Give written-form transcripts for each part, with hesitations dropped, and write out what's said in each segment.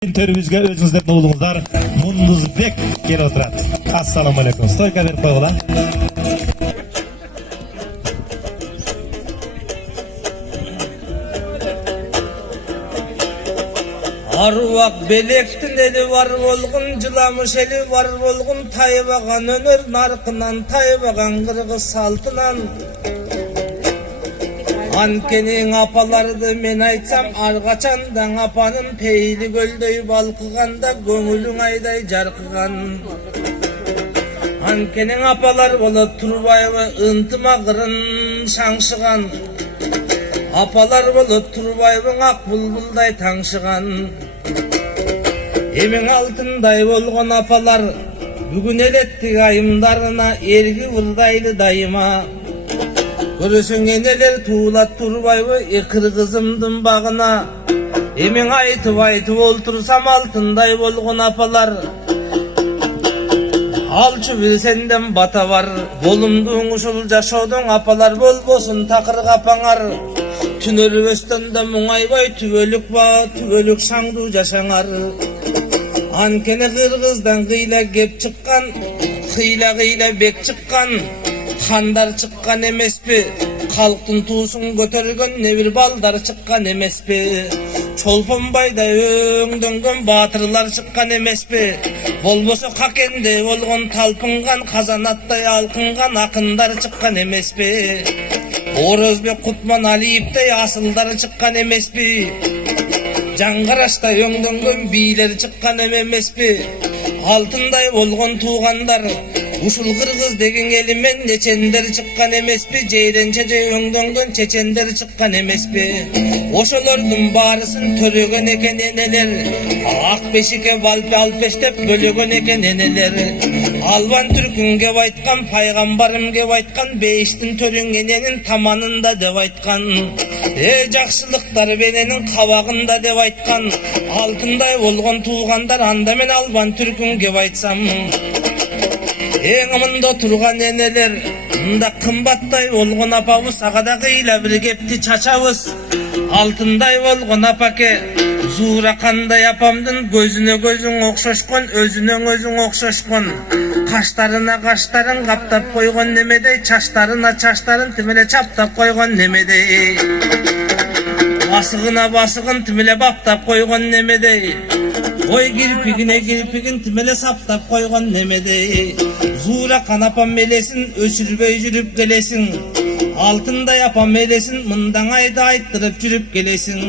Төрүбүзгө өзүңүздөрдүн уулуңуздар Мундузбек келип отурат. Ассаламу алейкум. Стойка берип койгула. Arvak belektin eli var olgun, cılamış eli var olgun, taybagan önür narkınan, taybagan kırgız saltınan. Ankenin apalardı men aytsam, argaçandan apanın peyli göldöy balkıganda, göңүлүң ayday jarkıgan. Ankenin apalar bolup Turbayeva ıntıma kırın şaڭşıgan. Apalar bolup Turbayev'in ak bulbulday taڭşıgan. Emin altınday bolgon apalar бүгүн элеттик айымдарына эрги ырдайлы дайыма. Көрөсөң энелер туулат Турбайбы кыргызымдын багына. Эмен айтып олтурсам алтындай болгон апалар. Алчу билсенден бата бар, болумдуң ушул жашоодон апалар болбосун такыр капаңар. Түнөрбөстөн да муңайбай түбөлүк ба, түбөлүк шаңдуу жашаңар. Анкени кыргыздан кыйла кеп чыккан, кыйла бек чыккан, хандар чыккан эмеспи, калктын туусун көтөргөн не бир балдар чыккан эмеспи, Чолпонбайда өңдөнгөн баатырлар чыккан эмеспи, болбосо какенде болгон талпынган, казанаттай алкынган акындар чыккан эмеспи, Орозбек Кутман Алиевдей асылдар чыккан эмеспи, жаңгараштай өңдөнгөн бийлер чыккан эмеспи, алтындай болгон туугандар, ушул кыргыз деген элимен чечендер чыккан эмеспи, жейренчеде өңдөнгөн чечендер чыккан эмеспи. Ошолордун баарысын төрөгөн экен энелер, ак бешикке балпе алпештеп бөлөгөн экен энелер. Албан түркүн кеп айткан, пайгамбарым кеп айткан, бейиштин төрүң эненин таманында деп айткан. Жакшылыктар бененин кабагында деп айткан. Алтындай болгон туугандар, анда мен албан түркүн кеп айтсам. Эң мында турган энелер, мында кымбаттай болгон апабыз, ага да кыйла бир кепти чачабыз. Алтындай болгон апаке, Зуура кандай апамдын көзүнө көзүң окшошкон, өзүнө өзүң окшошкон. Каштарына каштарын каптап койгон немедей, чаштарына чаштарын тимеле чаптап койгон немедей. Басыгына басыгын тимеле баптап койгон немедей. Ой кирпигине кирпигин тимеле саптап койгон немедей. Зуура канапам мелесин өчүрбөй жүрүп келесиң. Алтындай апам мелесин мындан айда айттырып жүрүп келесиң.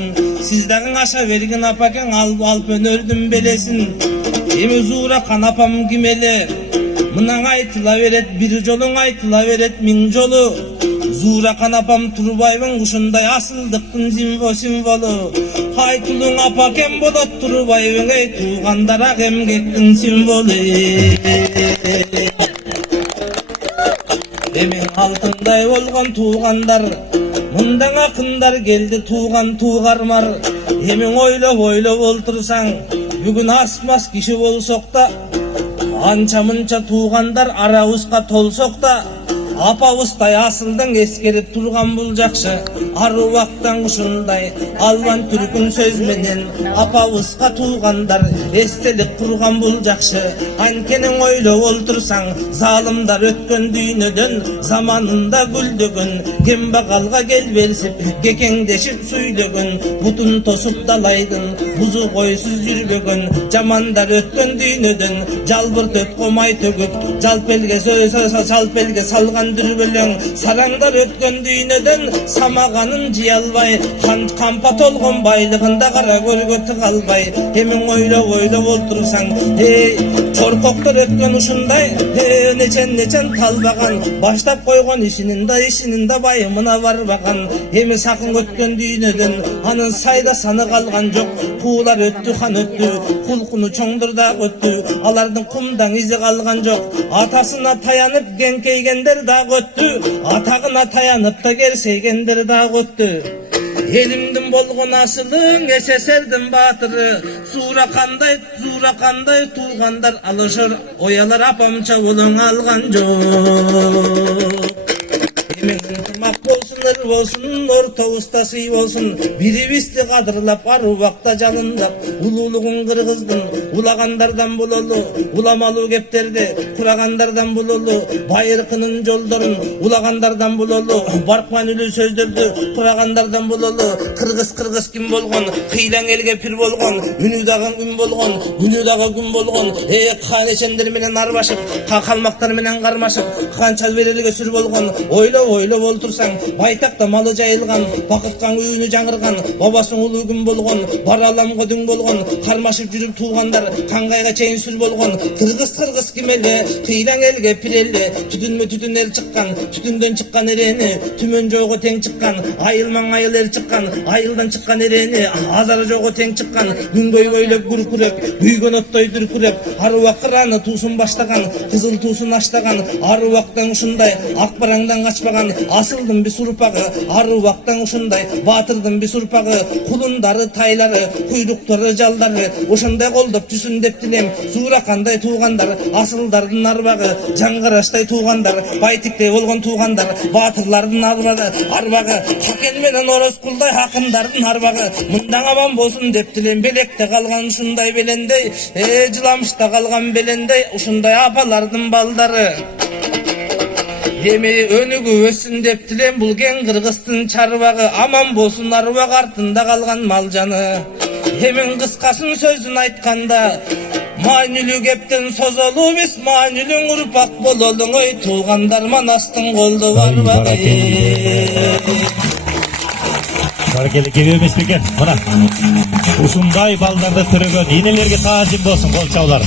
Сиз дагы аша берген апакең алып өнөрдүн белесин. Эми Зуура канапам ким эле? Мынан айтыла берет бир жолуң, айтыла берет миң жолу. Зуура канапам Турбайбың ушундай асылдыктын символу. Айтылуң апакем болот Турбайбың, эй туугандар ак эмгектин символу. Эмен алтындай болгон туугандар, мындан акындар келди тууган туугармар. Эмен ойлоп олтурсаң, бүгүн асмас киши болсок да, анча мынча туугандар арабызга толсок да, апабыздай асылдың эскерип турган бул жакшы. Ар убактан ушундай албан түркүн сөз менен апабызга туугандар эстелик курган бул жакшы. Анкенин ойлоп олтурсаң, залымдар өткөн дүйнөдөн, заманында гүлдөгөн, кембагалга кел берсип, кекеңдешип сүйлөгөн, бутун тосуп далайдын, бузу койсуз жүрбөгөн, жамандар өткөн дүйнөдөн, жалбырт өткөмай төгүп, жалпелге жалпелге салган дүрбөлөң, сараңдар өткөн дүйнөдөн, самаганын жия албай, кампа толгон байлыгында кара көргө тыга албай. Эми ойлоп олтурсаң, чоркоктор өткөн ушундай, нечен талбаган, баштап койгон ишинин да байымына барбаган. Эми сакын өткөн дүйнөдөн, анын сайда саны калган жок. Куулар өттү, хан өттү, кулкуну чоңдур да өттү, алардын кумдан изи калган жок. Атасына таянып кеңкейгендер да өттү, атагына таянып да керсейгендер да өттү. Элимдин болгон асылың, СССРдин баатыры, Зуура кандай туугандар алышыр, оялар апамча болуң алган жок. Эмен ак болсун ыр болсун ортобузда сый болсун бирибизди кадырлап ар убакта жалындап улуулугун кыргыздын улагандардан бололу уламалуу кептерди курагандардан бололу байыркынын жолдорун улагандардан бололу баркманүлүү сөздөрдү курагандардан бололу кыргыз ким болгон кыйлаң элге пир болгон үнү дагы күн болгон күнү дагы күн болгон канешендер менен арбашып калмактар менен кармашып канча берелиге сүр болгон ойлоп олтурсаң байтакта малы жайылган бакыткан үйүнү жаңырган бабасың улуу күн болгон бар аламга дүң болгон кармашып жүрүп туугандар каңгайга чейин сүр болгон кыргыз ким эле кыйлаң элге пир эле түтүнмө түтүн эл чыккан түтүндөн чыккан эрени түмөн жого тең чыккан айылмаң айыл эл чыккан айылдан чыккан эрени азары жого тең чыккан күнгөй бойлоп күркүрөп күйгөн оттой дүркүрөп аруак кыраны туусун баштаган кызыл туусун аштаган аруактан ушундай ак бараңдан качпаган асылдын биз урпагы аруактан ушундай баатырдын биз урпагы кулундары тайлары куйруктары жалдары ошондой колдоп жүрсүн деп тилем сууракандай туугандар асылдардын арбагы жаңгыраштай туугандар байтиктей болгон туугандар баатырлардын арбагы такен менен орозкулдай акындардын арбагы мындан аман болсун деп тилем белекте калган ушундай белендей жыламышта калган белендей ушундай апалардын балдары эми өнүгүп өссүн деп тилем бул кең кыргыздын чарбагы аман болсун арбак артында калган мал жаны эмин кыскасын сөзүн айтканда маанилүү кептен созолу биз маанилүү урпак бололу ой туугандар манастын колду барбагы Баркеле кебе эмес бекен. Мына ушундай балдарды төрөгөн энелерге таазим болсун, кол чабуулар.